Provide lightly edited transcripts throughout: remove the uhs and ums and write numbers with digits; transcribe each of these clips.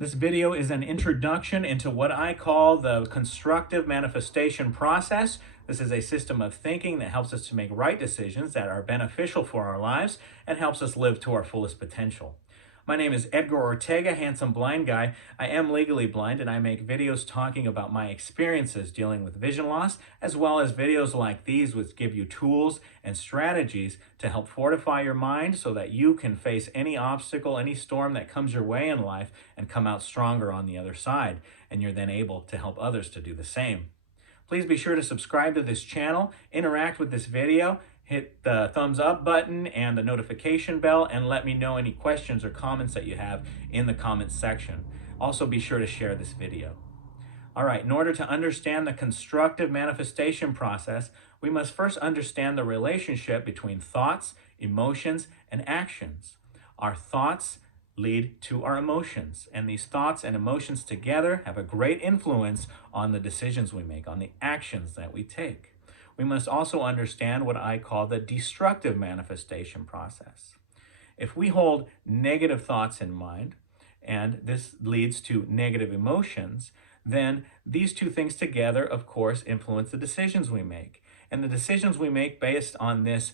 This video is an introduction into what I call the constructive manifestation process. This is a system of thinking that helps us to make right decisions that are beneficial for our lives and helps us live to our fullest potential. My name is Edgar Ortega, handsome blind guy. I am legally blind and I make videos talking about my experiences dealing with vision loss, as well as videos like these which give you tools and strategies to help fortify your mind so that you can face any obstacle, any storm that comes your way in life and come out stronger on the other side. And you're then able to help others to do the same. Please be sure to subscribe to this channel, interact with this video, hit the thumbs up button and the notification bell, and let me know any questions or comments that you have in the comments section. Also be sure to share this video. All right, in order to understand the constructive manifestation process, we must first understand the relationship between thoughts, emotions, and actions. Our thoughts lead to our emotions, and these thoughts and emotions together have a great influence on the decisions we make, on the actions that we take. We must also understand what I call the destructive manifestation process. If we hold negative thoughts in mind, and this leads to negative emotions, then these two things together, of course, influence the decisions we make. And the decisions we make based on this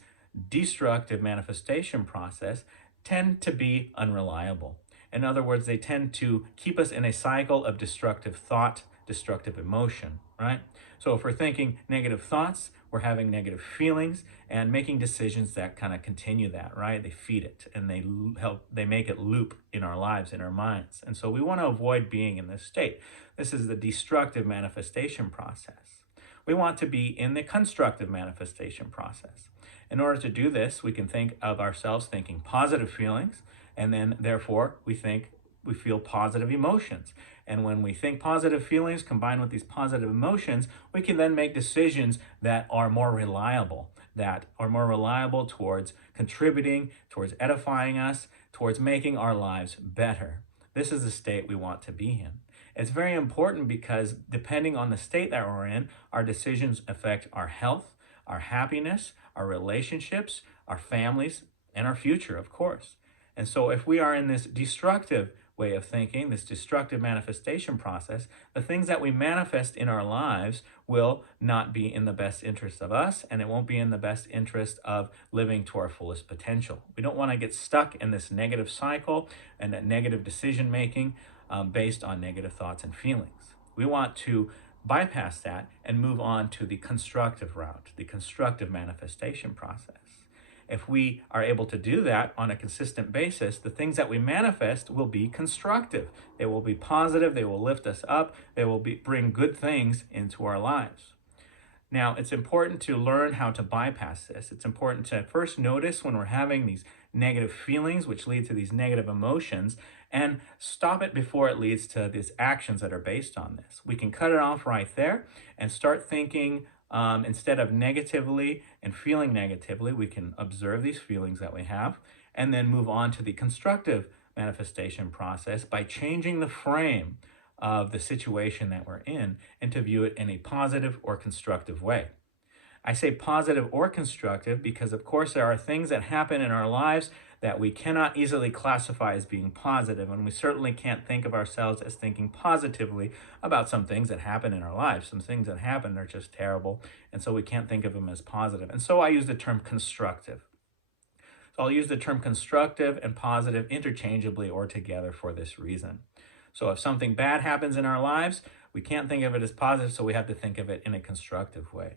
destructive manifestation process tend to be unreliable. In other words, they tend to keep us in a cycle of destructive thought, destructive emotion, right? So if we're thinking negative thoughts, we're having negative feelings and making decisions that kind of continue that, right? They feed it and they make it loop in our lives, in our minds. And so we want to avoid being in this state. This is the destructive manifestation process. We want to be in the constructive manifestation process. In order to do this, we can think of ourselves thinking positive feelings, and then therefore we feel positive emotions. And when we think positive feelings combined with these positive emotions, we can then make decisions that are more reliable towards contributing, towards edifying us, towards making our lives better. This is the state we want to be in. It's very important because depending on the state that we're in, our decisions affect our health, our happiness, our relationships, our families, and our future, of course. And so if we are in this destructive way of thinking, this destructive manifestation process, the things that we manifest in our lives will not be in the best interest of us, and it won't be in the best interest of living to our fullest potential. We don't want to get stuck in this negative cycle and that negative decision making based on negative thoughts and feelings. We want to bypass that and move on to the constructive route, the constructive manifestation process. If we are able to do that on a consistent basis, the things that we manifest will be constructive. They will be positive, they will lift us up, they will bring good things into our lives. Now, it's important to learn how to bypass this. It's important to first notice when we're having these negative feelings, which lead to these negative emotions, and stop it before it leads to these actions that are based on this. We can cut it off right there and start thinking instead of negatively and feeling negatively. We can observe these feelings that we have and then move on to the constructive manifestation process by changing the frame of the situation that we're in and to view it in a positive or constructive way. I say positive or constructive because, of course, there are things that happen in our lives that we cannot easily classify as being positive, and we certainly can't think of ourselves as thinking positively about some things that happen in our lives. Some things that happen are just terrible, and so we can't think of them as positive. And so I use the term constructive. So I'll use the term constructive and positive interchangeably or together for this reason. So if something bad happens in our lives, we can't think of it as positive, so we have to think of it in a constructive way.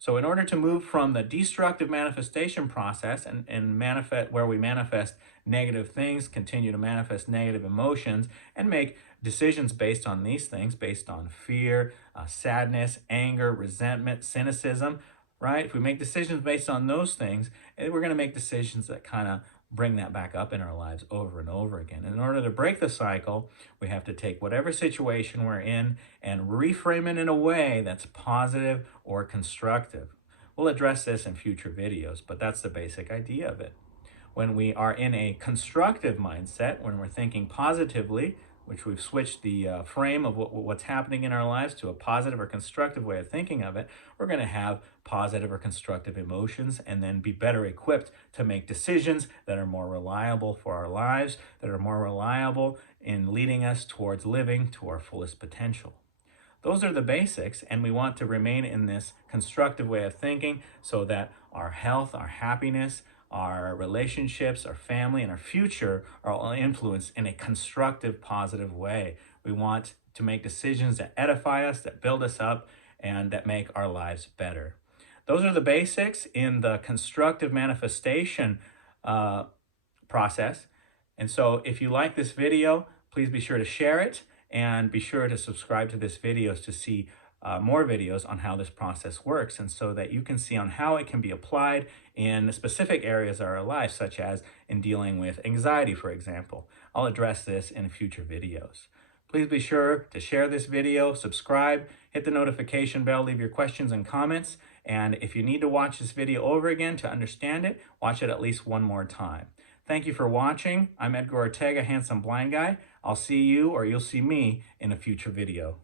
So in order to move from the destructive manifestation process and manifest where we manifest negative things, continue to manifest negative emotions, and make decisions based on these things, based on fear, sadness, anger, resentment, cynicism, right? If we make decisions based on those things, we're going to make decisions that kind of bring that back up in our lives over and over again. And in order to break the cycle, we have to take whatever situation we're in and reframe it in a way that's positive or constructive. We'll address this in future videos, but that's the basic idea of it. When we are in a constructive mindset, when we're thinking positively, which we've switched the frame of what's happening in our lives to a positive or constructive way of thinking of it, we're going to have positive or constructive emotions and then be better equipped to make decisions that are more reliable for our lives, that are more reliable in leading us towards living to our fullest potential. Those are the basics, and we want to remain in this constructive way of thinking so that our health, our happiness, our relationships, our family, and our future are all influenced in a constructive, positive way. We want to make decisions that edify us, that build us up, and that make our lives better. Those are the basics in the constructive manifestation process. And so if you like this video, please be sure to share it and be sure to subscribe to this video to see more videos on how this process works, and so that you can see on how it can be applied in specific areas of our life, such as in dealing with anxiety, for example. I'll address this in future videos. Please be sure to share this video, subscribe, hit the notification bell, leave your questions and comments, and if you need to watch this video over again to understand it, watch it at least one more time. Thank you for watching. I'm Edgar Ortega, Handsome Blind Guy. I'll see you, or you'll see me, in a future video.